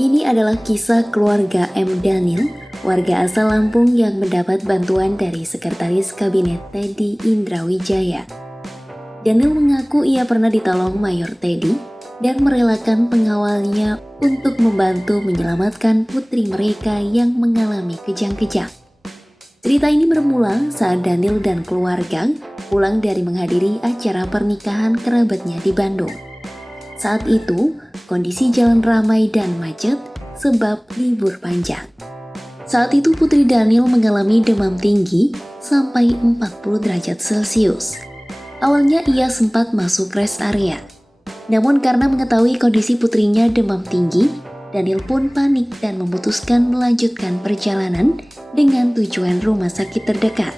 Ini adalah kisah keluarga M. Daniel, warga asal Lampung yang mendapat bantuan dari Sekretaris Kabinet Teddy Indrawijaya. Daniel mengaku ia pernah ditolong Mayor Teddy dan merelakan pengawalnya untuk membantu menyelamatkan putri mereka yang mengalami kejang-kejang. Cerita ini bermula saat Daniel dan keluarga pulang dari menghadiri acara pernikahan kerabatnya di Bandung. Saat itu, kondisi jalan ramai dan macet sebab libur panjang. Saat itu putri Daniel mengalami demam tinggi sampai 40 derajat Celcius. Awalnya ia sempat masuk rest area. Namun karena mengetahui kondisi putrinya demam tinggi, Daniel pun panik dan memutuskan melanjutkan perjalanan dengan tujuan rumah sakit terdekat.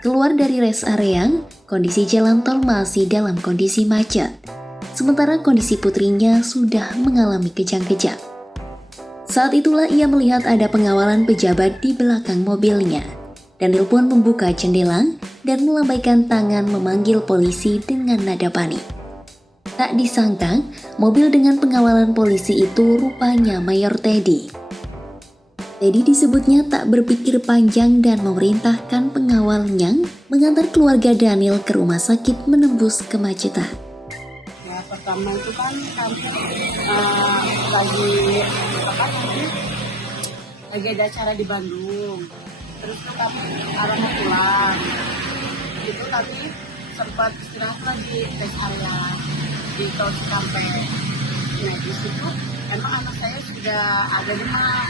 Keluar dari rest area, kondisi jalan tol masih dalam kondisi macet. Sementara kondisi putrinya sudah mengalami kejang-kejang. Saat itulah ia melihat ada pengawalan pejabat di belakang mobilnya. Daniel pun membuka jendela dan melambaikan tangan memanggil polisi dengan nada panik. Tak disangka, mobil dengan pengawalan polisi itu rupanya Mayor Teddy. Teddy disebutnya tak berpikir panjang dan memerintahkan pengawalnya mengantar keluarga Daniel ke rumah sakit menembus kemacetan. Ya, pertama itu kan kami lagi ada acara di Bandung. Terus tuh kami arah mau pulang. Itu kami sempat istirahat lagi di rest area di tol Cikampek. Nah di situ emang anak saya sudah ada demam.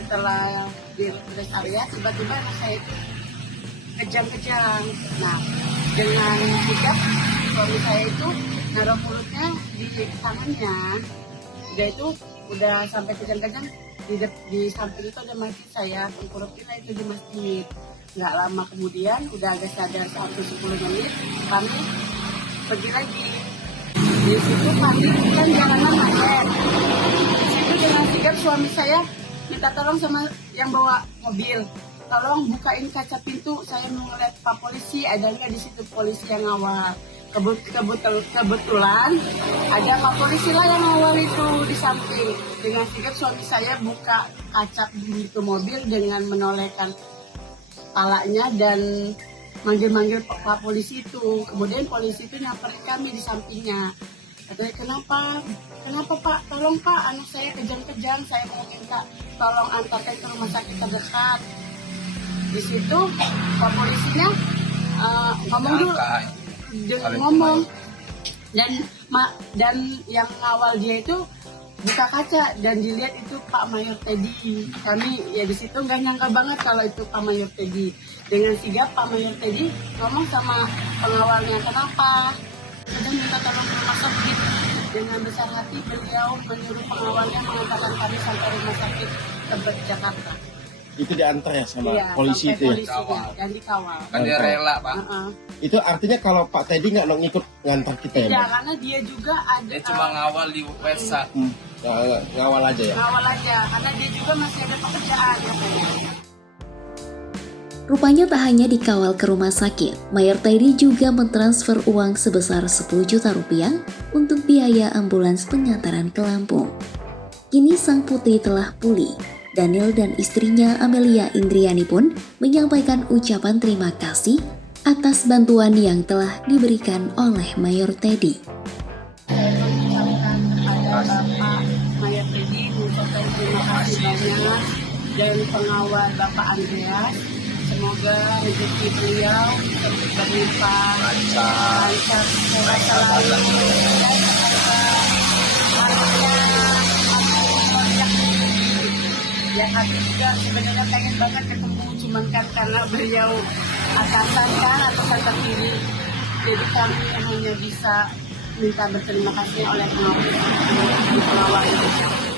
Setelah di rest area tiba-tiba anak saya itu kejang-kejang. Nah dengan sikap suami saya itu naruh mulutnya di tangannya, udah sampai kejang-kejang. Di samping itu ada masjid, saya tengkurupin itu di masjid. Nggak lama kemudian udah agak sadar sampai 10 menit kami pergi lagi. Di situ kami kan jalanan macet. Di situ dengan sigap suami saya minta tolong sama yang bawa mobil, tolong bukain kaca pintu, saya mau ngeliat Pak Polisi ada nggak di situ polisi yang ngawal. Kebetulan ada Pak Polisi lah yang ngawal itu di samping. Dengan sigap suami saya buka kaca pintu mobil dengan menolehkan kepalanya dan manggil-manggil Pak Polisi itu. Kemudian polisi itu nyamperin kami di sampingnya. Katanya, kenapa Pak? Tolong Pak, anak saya kejang-kejang, saya mau minta tolong antarkan ke rumah sakit terdekat. Di situ Pak Polisinya ngomong dulu. Ngomong dan yang awal dia itu buka kaca dan dilihat itu Pak Mayor Teddy. Kami ya di situ nggak nyangka banget kalau itu Pak Mayor Teddy. Dengan sigap Pak Mayor Teddy ngomong sama pengawalnya, kenapa? Sedang minta tolong ke rumah sakit. Dengan besar hati beliau menyuruh pengawalnya mengantarkan kami sampai rumah sakit Tebet Jakarta. Itu diantar ya sama polisi itu ya? Dan dikawal. Kan dia rela Pak. Itu artinya kalau Pak Teddy nggak ngikut ngantar kita ya? Tidak, karena dia juga ada. Dia cuma ngawal di website. Ngawal aja ya? Ngawal aja, karena dia juga masih ada pekerjaan. Rupanya tak hanya dikawal ke rumah sakit, Mayor Teddy juga mentransfer uang sebesar 10 juta rupiah untuk biaya ambulans pengantaran ke Lampung. Kini sang putri telah pulih. Daniel dan istrinya Amelia Indriani pun menyampaikan ucapan terima kasih atas bantuan yang telah diberikan oleh Mayor Teddy. Saya mengucapkan kepada Bapak Mayor Teddy, mengucapkan terima kasih banyak dan pengawal Bapak Andreas. Semoga rezeki beliau berlimpah, lancar, sehat selalu. Yang hati juga sebenarnya pengen banget ketemu, cuman kan karena beliau atasan kan, atasan terpilih. Jadi kami hanya bisa minta berterima kasih oleh pengawal itu.